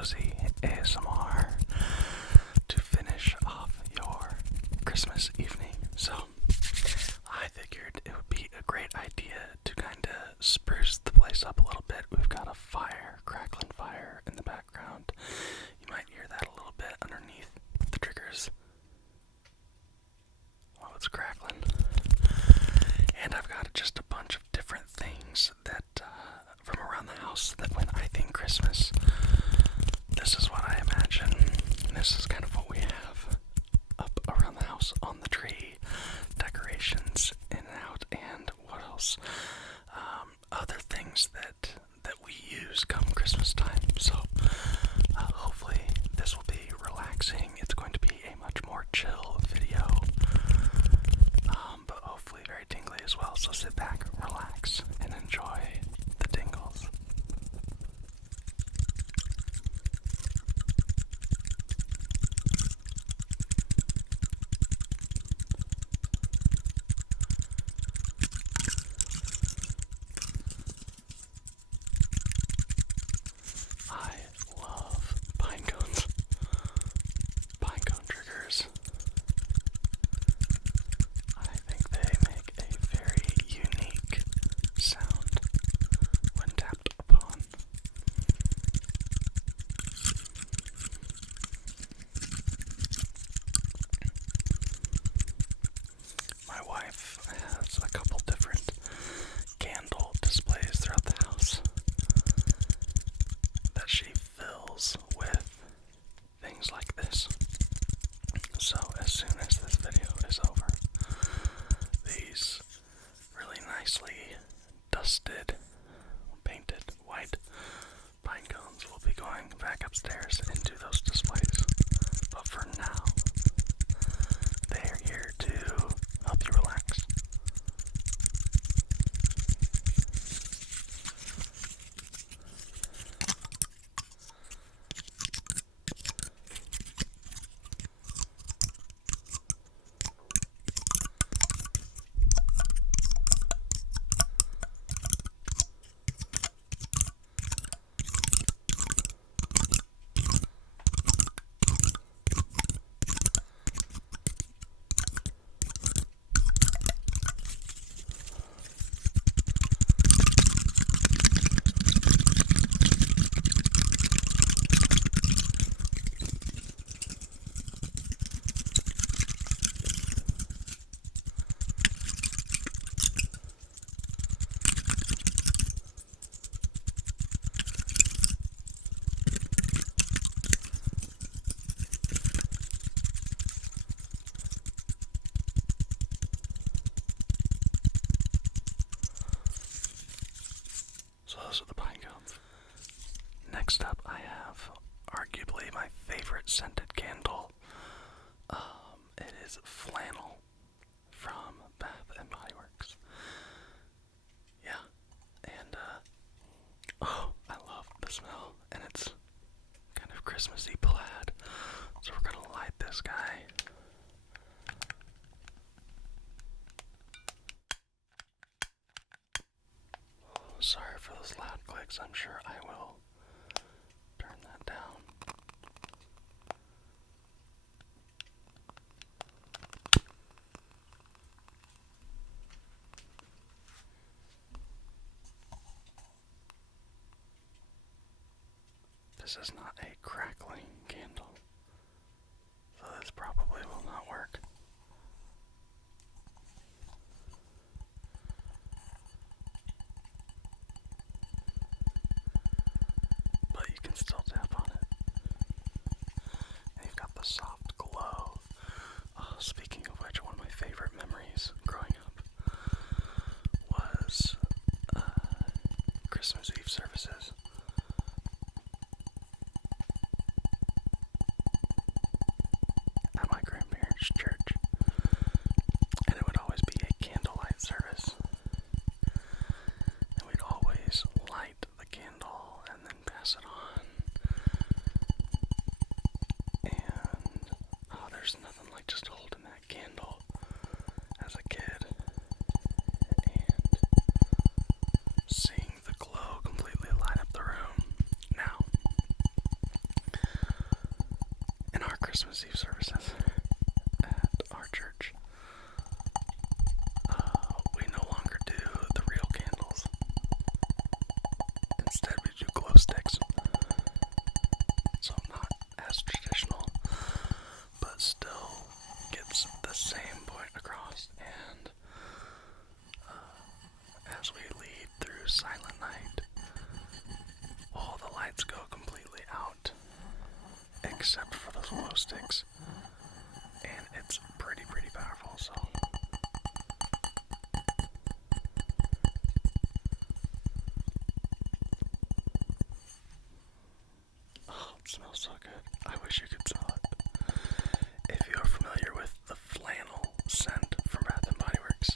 cozy ASMR to finish off your Christmas evening. So I figured it would be a great idea to kind of spruce the place up a little bit. We've got a fire, crackling fire in the background. You might hear that a little bit underneath the triggers. Oh, it's crackling. And I've got just a bunch of different things that from around the house that when I think Christmas, this is what I imagine. This is kind of what we have up around the house on the tree, decorations in and out, and what else? Other things that we use come Christmas time. So hopefully this will be relaxing. It's going to be a much more chill video, but hopefully very tingly as well. So sit back, relax, and enjoy the tingles. I love pine cones. Pine cone triggers. I think they make a very unique sound when tapped upon. My wife has a couple different candle displays throughout the house that she fills with things like this. So as soon as this video is over, these really nicely dusted, painted white pine cones will be going back upstairs into those displays. But for now, they are here to help you relax. So those are the pine cones. Next up, I have arguably my favorite scented candle. It is Flannel from Bath and Body Works. Yeah, and oh, I love the smell, and it's kind of Christmassy plaid. So we're gonna light this guy. Sorry for those loud clicks. I'm sure I will turn that down. This is not a crackling candle, so this probably will not work. But you can still tap on it. And you've got the soft glow. Speaking of which, one of my favorite memories growing up was Christmas Eve services. At my grandparents' church. And it would always be a candlelight service. And we'd always light the candle and then pass it on. And there's nothing like just holding that candle as a kid and seeing the glow completely light up Christmas Eve services at our church, we no longer do the real candles. Instead, we do glow sticks. So not as traditional, but still gets the same point across. And as we lead through Silent Night, all the lights go completely out, except for those glow sticks. And it's pretty powerful, so. Oh, it smells so good. I wish you could smell it. If you're familiar with the flannel scent from Bath & Body Works,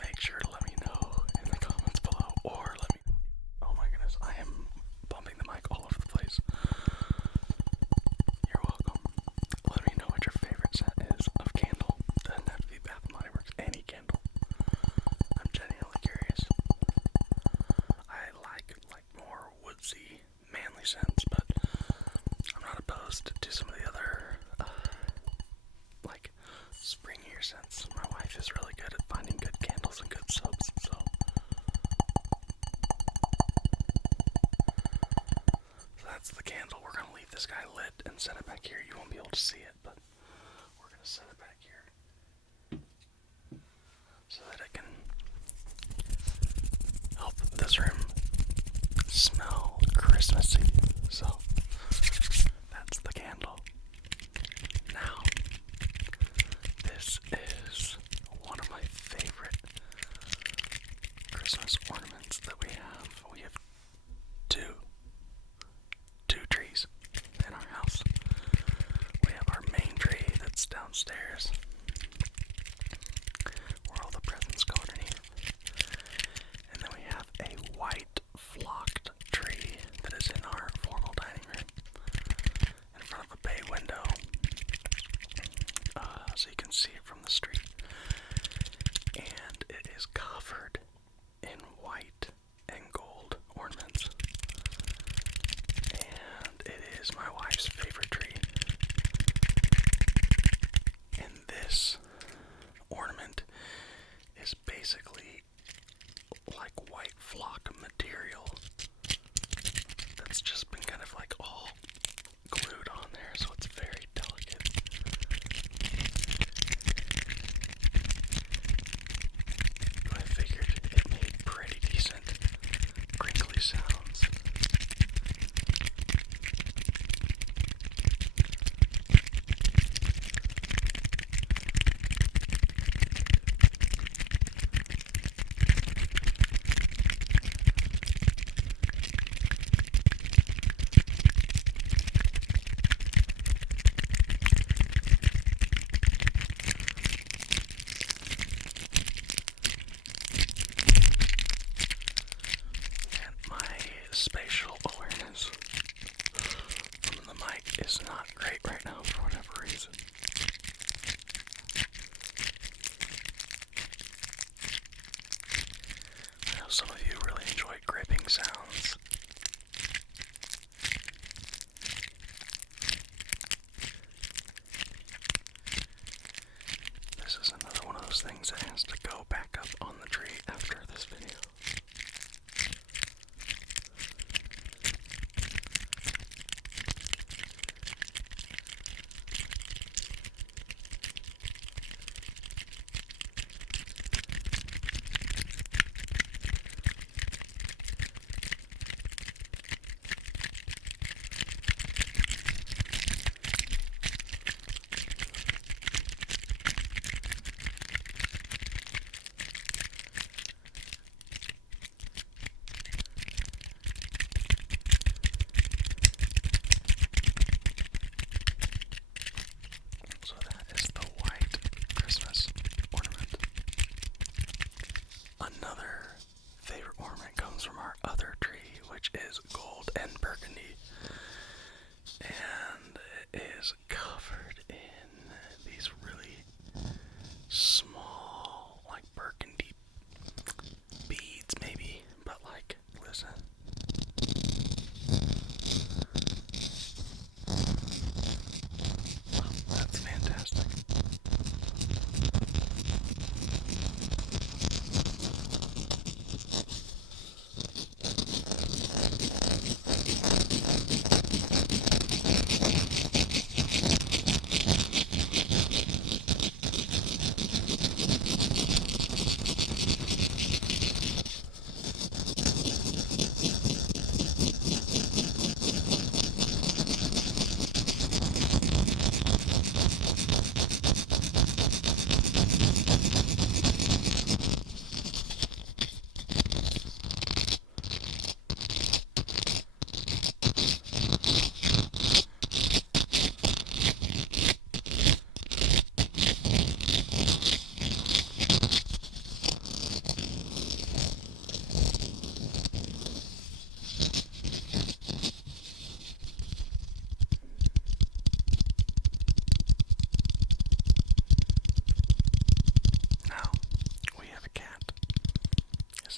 make sure to let me know in the comments below, or let me know. Oh my goodness, I am bumping the mic all over the place. You're welcome. Let me know what your favorite scent is of candle. Doesn't have to be Bath & Body Works, any candle. I'm genuinely curious. I like more woodsy, manly scents, but I'm not opposed to some of the other, like, springier scents. My wife is really good at finding good candles and good soaps, so. That's the candle. We're gonna leave this guy lit and set it back here. You won't be able to see it, but we're gonna set it back here so that it can help this room smell Christmassy. So that's the candle. Now, this is one of my favorite Christmas ornaments that we have. We have two trees in our house. We have our main tree that's downstairs, where all the presents go underneath. And then we have a white flocked tree that is in our formal dining room, in front of a bay window, so you can see it from the street. And it is covered in white and gold ornaments. And it is my wife's favorite tree. And this ornament is basically like white flock material that's just been kind of like all glued on there, so it's very delicate. I figured it made pretty decent crinkly sounds. Spatial awareness from the mic is not great right now for whatever reason. I know some of you really enjoy gripping sounds. This is another one of those things that has to go back up on the tree after this video. Another favorite ornament comes from our other tree, which is gold and burgundy. And it is covered in these really small, like burgundy beads maybe, but like, listen.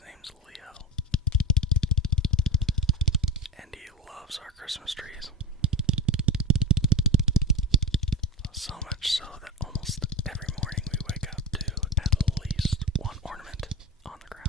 His name's Leo. And he loves our Christmas trees. So much so that almost every morning we wake up to at least one ornament on the ground.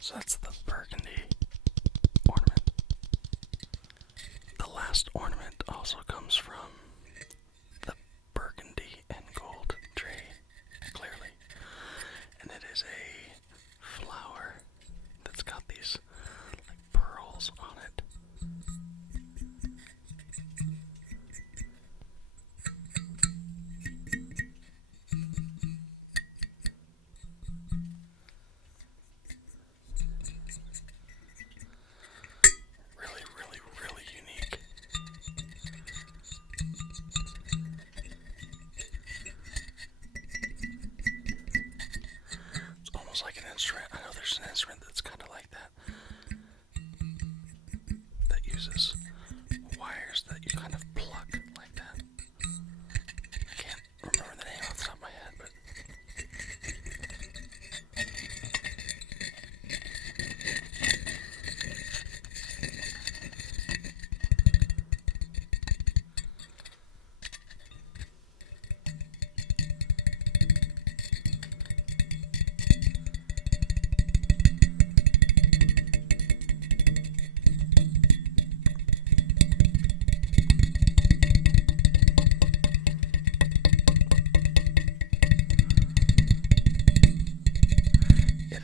So that's the Burgundy ornament. The last ornament also comes from the Burgundy and gold tree, clearly. And it is a flower that's got these like pearls on it. Really unique. It's almost like an instrument. I know there's an instrument that's kind of like that. That uses wires that you kind of pluck like that. I can't remember the name off the top of my head, but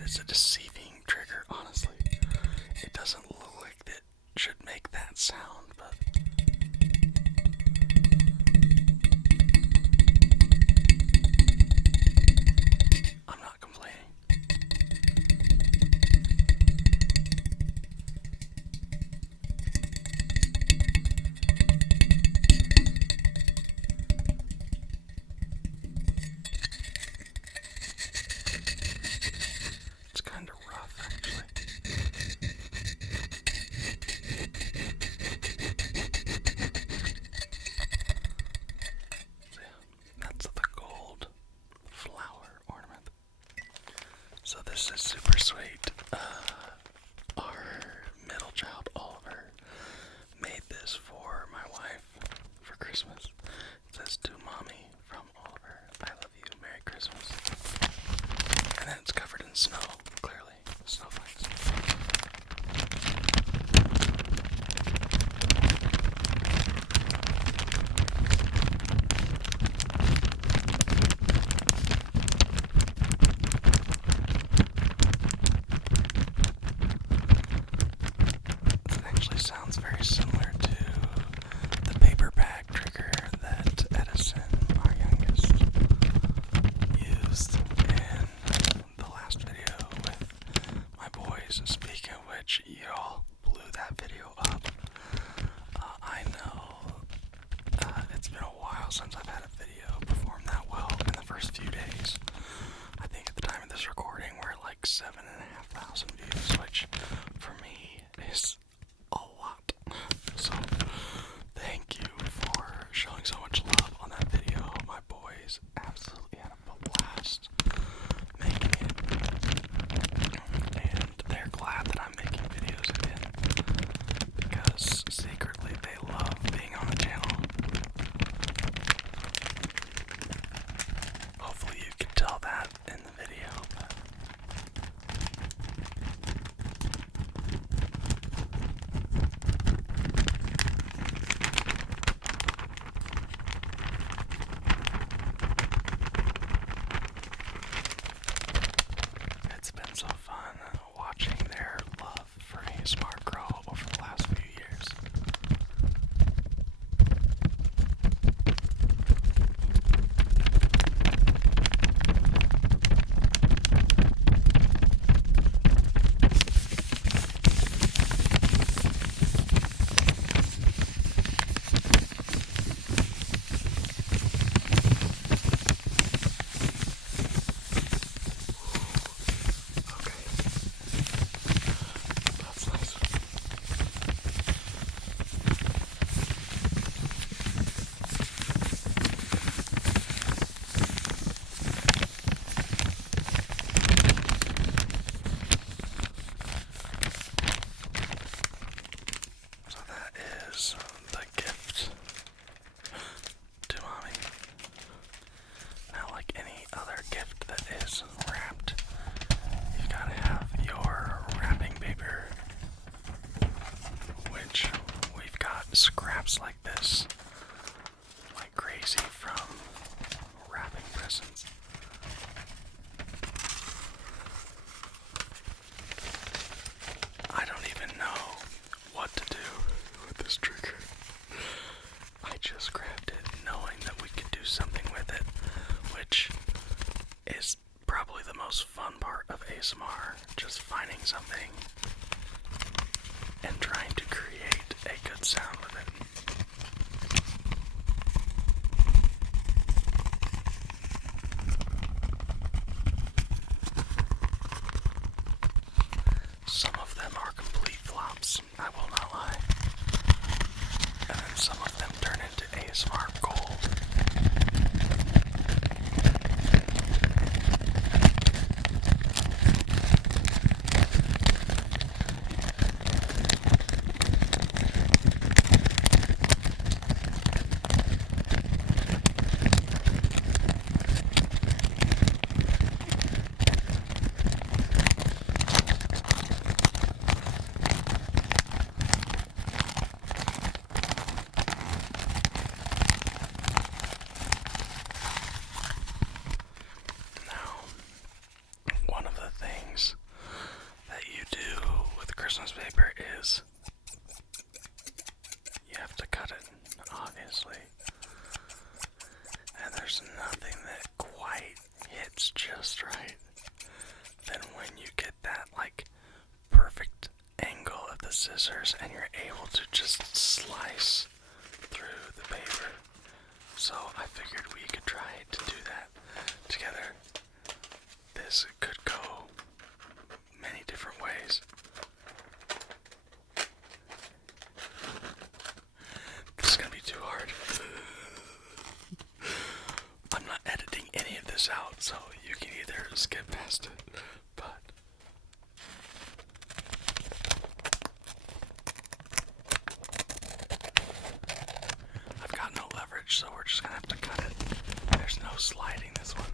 it's a deceiving trigger, honestly. It doesn't look like it should make that sound, but I'm not complaining. It's kind is the gift to mommy. Now, like any other gift that is wrapped, you've got to have your wrapping paper, which we've got scraps like this, like crazy from wrapping presents. I don't even know what to do with this trigger. I just grabbed it knowing that we could do something with it, which is probably the most fun part of ASMR, just finding something and trying to create a good sound with it. Some of them are complete flops, I will not lie. And then some of them turn into ASMR gold. Christmas paper is you have to cut it, obviously, and there's nothing that quite hits just right than when you get that like perfect angle of the scissors and you're able to just slice through the paper. So I figured we could try to do that together. This could go many different ways. This is gonna be too hard. I'm not editing any of this out, so you can either skip past it, but I've got no leverage, so we're just gonna have to cut it. There's no sliding this one.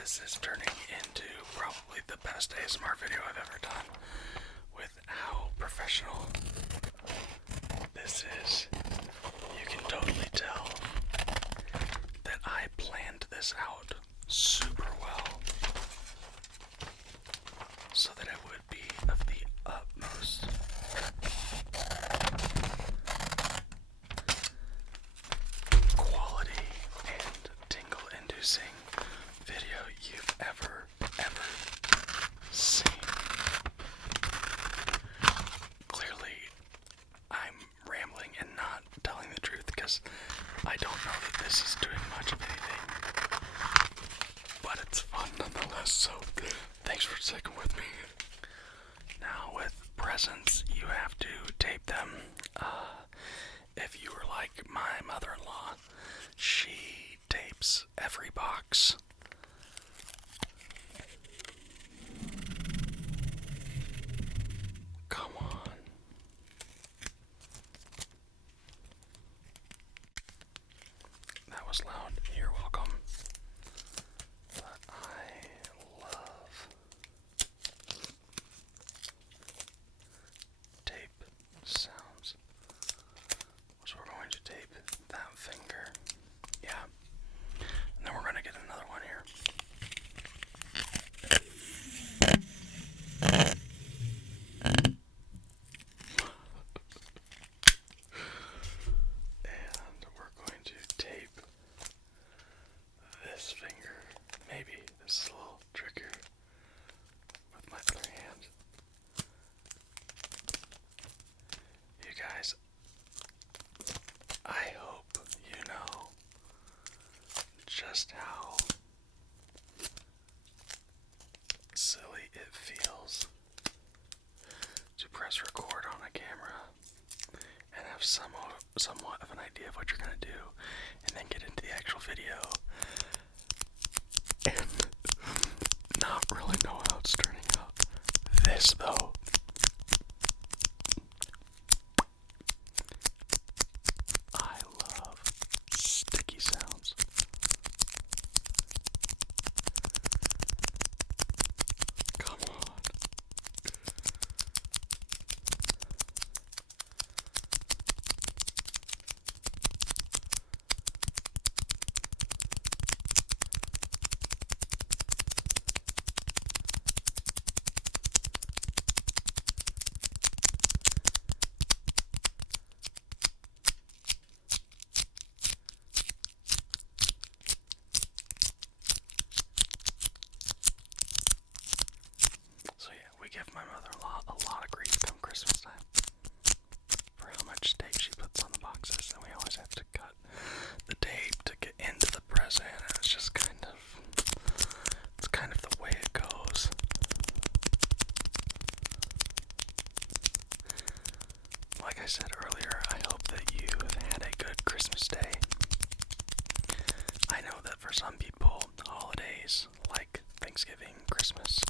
This is turning into probably the best ASMR video I've ever done with how professional this is. You can totally tell that I planned this out super well so that it would be of the utmost quality and tingle-inducing video you've ever seen. Clearly, I'm rambling and not telling the truth because I don't know that this is doing much of anything. But it's fun nonetheless, so thanks for sticking with me. Now, with presents, you have to tape them. If you were like my mother-in-law, she tapes every box. Come on. That was loud. You're welcome. But I love tape sounds. So we're going to tape that finger. Yeah. And then we're going to get another one here. And we're going to tape this finger. Maybe this is a little trickier with my other hand. You guys, I hope you know just how silly it feels to press record on a camera and have somewhat of an idea of what you're going to do and then get into the actual video and this though. I love sticky sounds. Come on. So yeah, we give my mother a lot of grief come Christmas time for how much tape she puts on the boxes, and we always have to cut the tape to get into the present, and it's just kind of the way it goes. Like I said earlier, I hope that you have had a good Christmas day. I know that for some people, holidays like Thanksgiving, Christmas,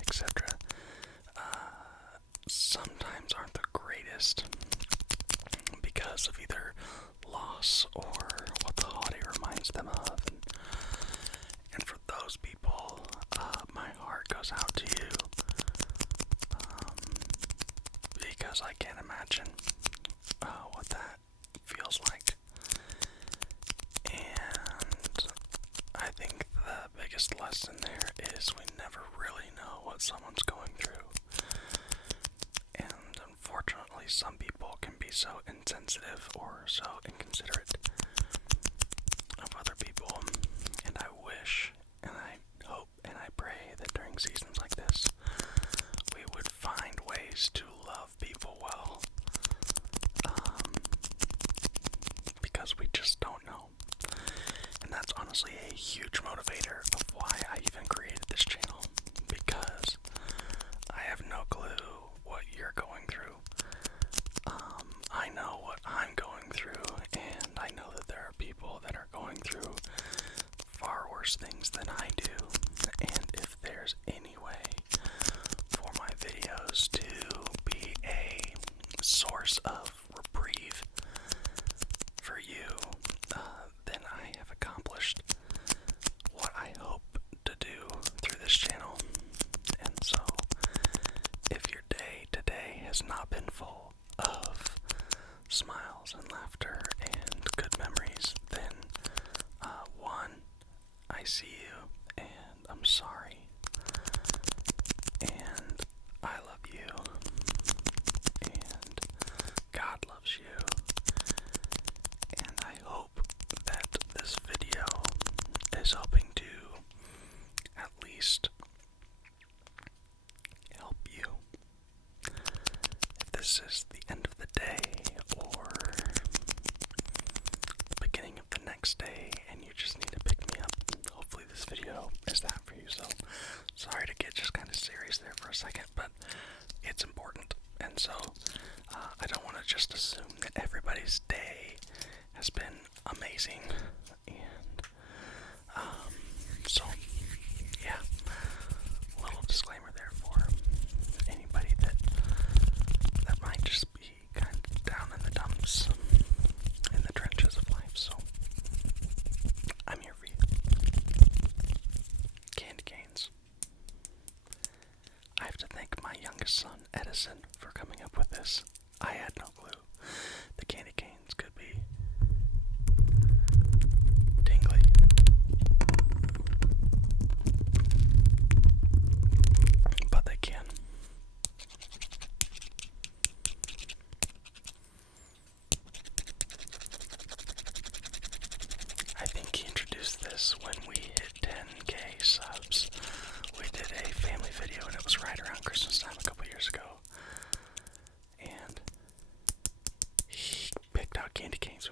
etc., sometimes aren't the greatest because of either loss or what the holiday reminds them of. And for those people, my heart goes out to you, because I can't imagine what that feels like. And I think the biggest lesson there is we never really know what someone's going through. And unfortunately, some people can be so insensitive or so inconsiderate of other people. And I wish, and I hope, and I pray that during seasons like this, we would find ways to love people well. Because we just don't know. And that's honestly a huge motivator of why I even created this channel. Because I have no clue what you're going through. I know what I'm going through, and I know that there are people that are going through far worse things than I do. And if there's any way for my videos to be a source of reprieve for you, then I have accomplished what I hope to do through this channel. And so, if your day today has not been full of smiles and laughter and good memories, then one, I see you, and I'm sorry, and I love you, and God loves you, and I hope that this video is helping to at least help you. If this is the end of the day or the beginning of the next day and you just need to pick me up, hopefully this video is that for you. So sorry to get just kind of serious there for a second, but it's important. And so I don't want to just assume that everybody's day has been amazing. And so yeah, a little disclaimer there for anybody that might just be kind of down in the dumps, in the trenches of life. So I'm here for you. Candy canes. I have to thank my youngest son, Edison, for coming up with this. I had no clue the candy canes could be tingly. But they can. I think he introduced this when we hit 10K subs. We did a family video and it was right around Christmas time a couple years ago. And he picked out candy canes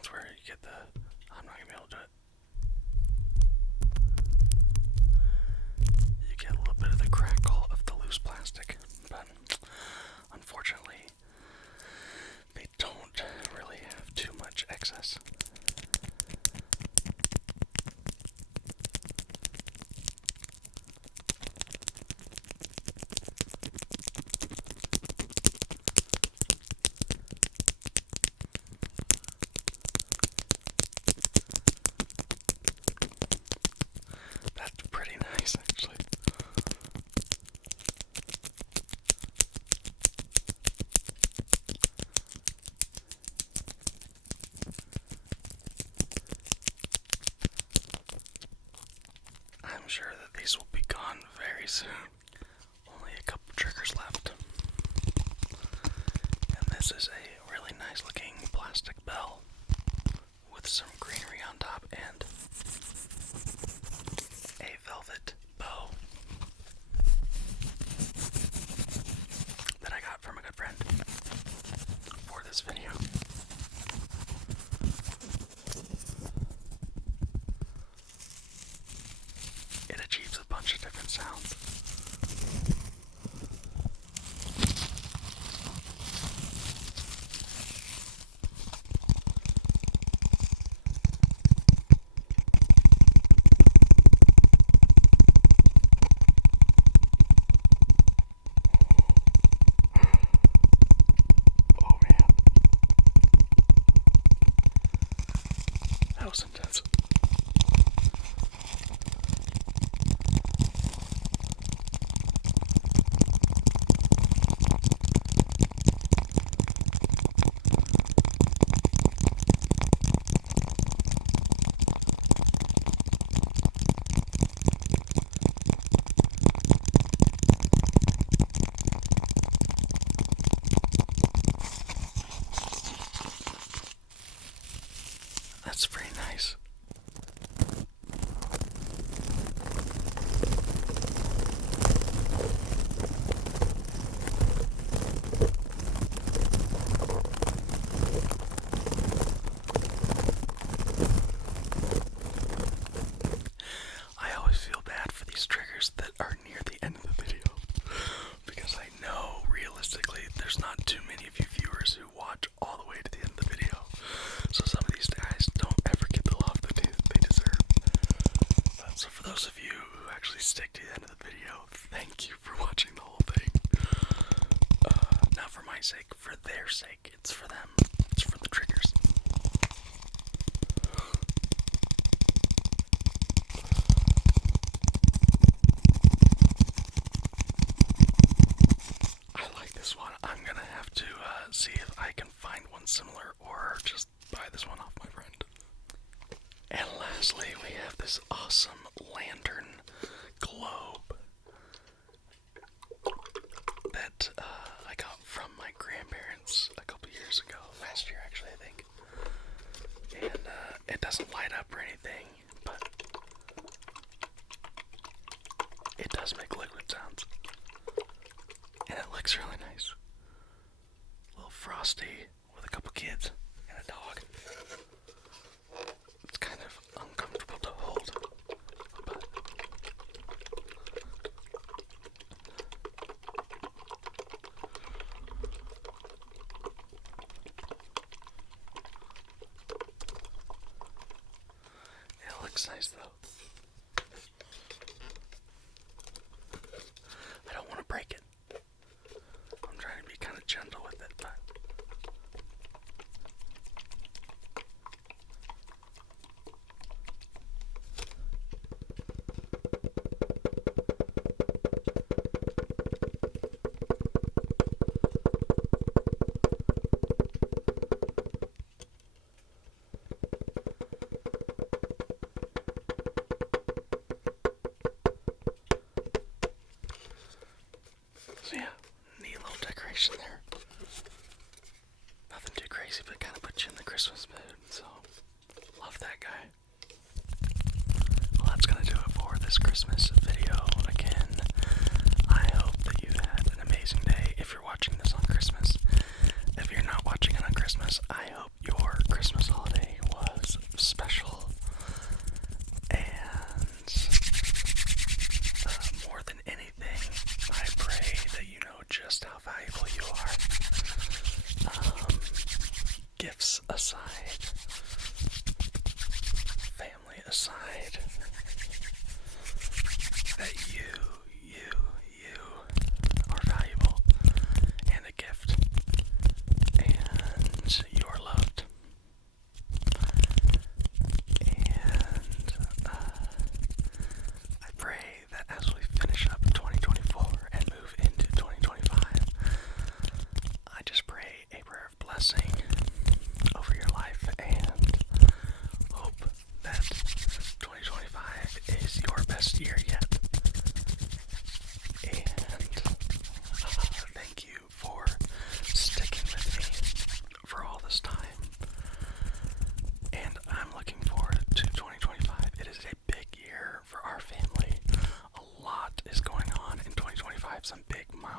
That's where you get the... I'm not going to be able to do it. You get a little bit of the crackle of the loose plastic, but unfortunately, they don't really have too much excess. That's pretty nice, actually. I'm sure that these will be gone very soon. Only a couple triggers left. And this is a really nice looking plastic bell with some greenery on top and a velvet bow that I got from a good friend for this video. It achieves a bunch of different sounds. Oh man. That was intense. That's pretty nice. I always feel bad for these triggers that are near the end of the video because I know realistically there's not too many of you viewers who watch all the way to the end of the video. So some of these guys don't ever get the love that they deserve. So for those of you who actually stick to the end of the video, thank you for watching the whole thing. Not for my sake, for their sake. It's for them. It's for the triggers. I like this one. I'm gonna have to see if I can find one similar or just buy this one off my friend. And lastly, we have this awesome lantern globe that I got from my grandparents a couple years ago. Last year, actually, I think. And it doesn't light up or anything, but it does make liquid sounds. And it looks really nice. A little frosty with a couple kids and a dog. It's kind of uncomfortable to hold, but it looks nice though. I don't want to break it. I'm trying to be kind of gentle with it, but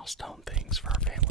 milestone things for our family.